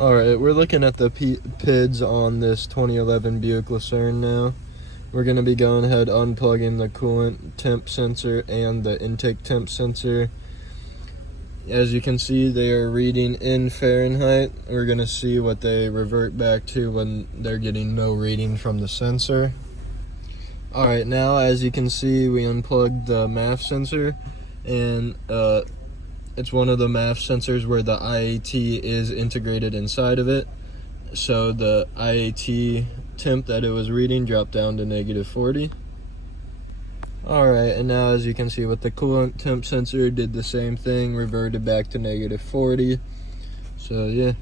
Alright, we're looking at the PIDs on this 2011 Buick Lucerne now. We're going to be going ahead unplugging the coolant temp sensor and the intake temp sensor. As you can see, they are reading in Fahrenheit. We're going to see what they revert back to when they're getting no reading from the sensor. Alright, now as you can see, we unplugged the MAF sensor, and it's one of the MAF sensors where the IAT is integrated inside of it. So the IAT temp that it was reading dropped down to -40. Alright, and now as you can see with the coolant temp sensor, did the same thing, reverted back to -40. So yeah.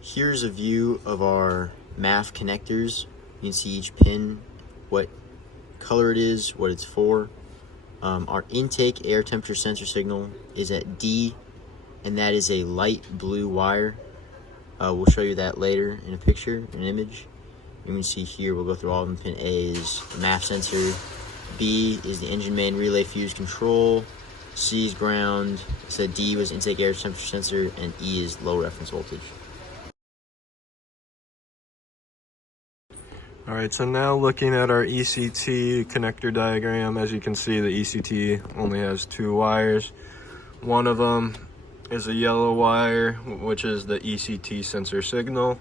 Here's a view of our MAF connectors. You can see each pin, what color it is, what it's for. Our intake air temperature sensor signal is at D, and that is a light blue wire. We'll show you that later in a picture, an image. You can see here, we'll go through all of them. Pin A is MAF sensor, B is the engine main relay fuse control, C is ground, so D was intake air temperature sensor, and E is low reference voltage. Alright, so now looking at our ECT connector diagram, as you can see, the ECT only has 2 wires. One of them is a yellow wire, which is the ECT sensor signal.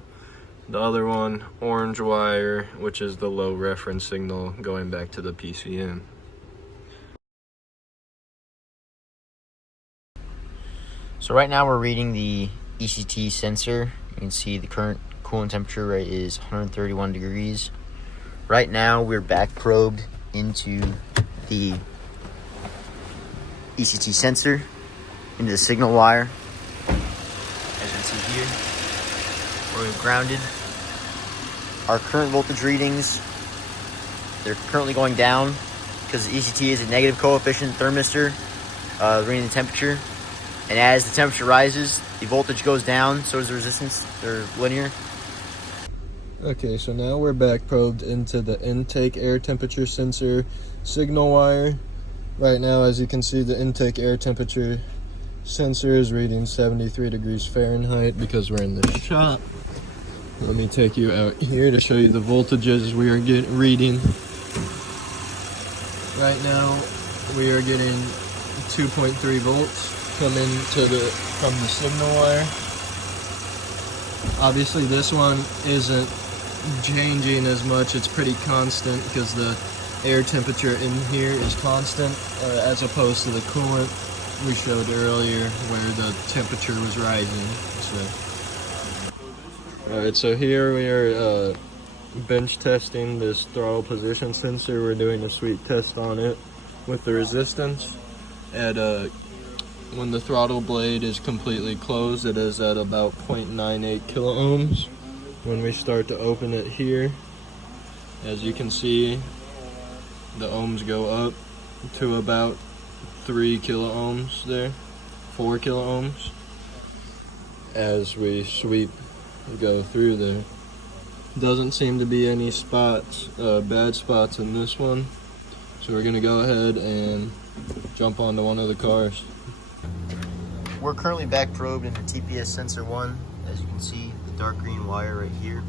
The other one, orange wire, which is the low reference signal going back to the PCM. So right now we're reading the ECT sensor. You can see the current coolant temperature rate is 131 degrees. Right now we're back probed into the ECT sensor, into the signal wire. As you can see here, where we've grounded. Our current voltage readings, they're currently going down because the ECT is a negative coefficient thermistor, reading the temperature. And as the temperature rises, the voltage goes down, so does the resistance. They're linear. Okay, so now we're back probed into the intake air temperature sensor signal wire. Right now, as you can see, the intake air temperature sensor is reading 73 degrees Fahrenheit because we're in the shop. Let me take you out here to show you the voltages we are reading. Right now, we are getting 2.3 volts coming from the signal wire. Obviously, this one isn't changing as much. It's pretty constant because the air temperature in here is constant, as opposed to the coolant we showed earlier where the temperature was rising. Alright, so here we are bench testing this throttle position sensor. We're doing a sweep test on it with the resistance at when the throttle blade is completely closed. It is at about 0.98 kilo ohms. When we start to open it here, as you can see, the ohms go up to about 3 kilo ohms there, 4 kilo ohms. As we sweep, go through there. Doesn't seem to be any spots, bad spots in this one. So we're gonna go ahead and jump onto one of the cars. We're currently back probed into TPS sensor 1. As you can see, the dark green wire right here.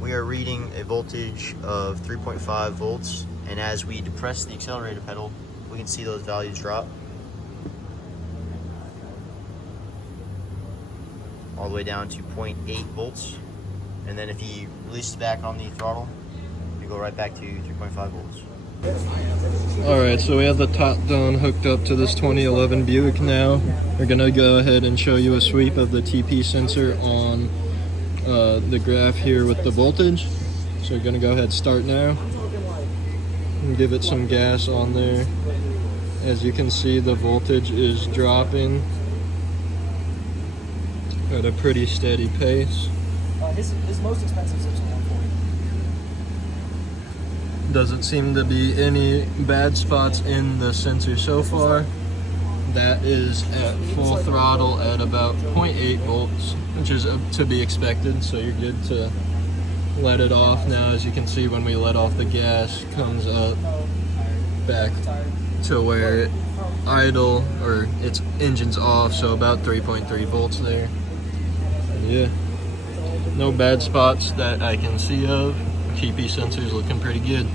We are reading a voltage of 3.5 volts, and as we depress the accelerator pedal, we can see those values drop all the way down to 0.8 volts. And then if you release it back on the throttle, you go right back to 3.5 volts. Alright, so we have the top down hooked up to this 2011 Buick now. We're going to go ahead and show you a sweep of the TP sensor on the graph here with the voltage. So we're going to go ahead and start now and give it some gas on there. As you can see, the voltage is dropping at a pretty steady pace. His most expensive is 140. Doesn't seem to be any bad spots in the sensor so far. That is at full throttle at about 0.8 volts, which is to be expected, so you're good to let it off now. As you can see, when we let off the gas, comes up back to where idle, or its engine's off, so about 3.3 volts there. Yeah. No bad spots that I can see of. TP sensor's looking pretty good.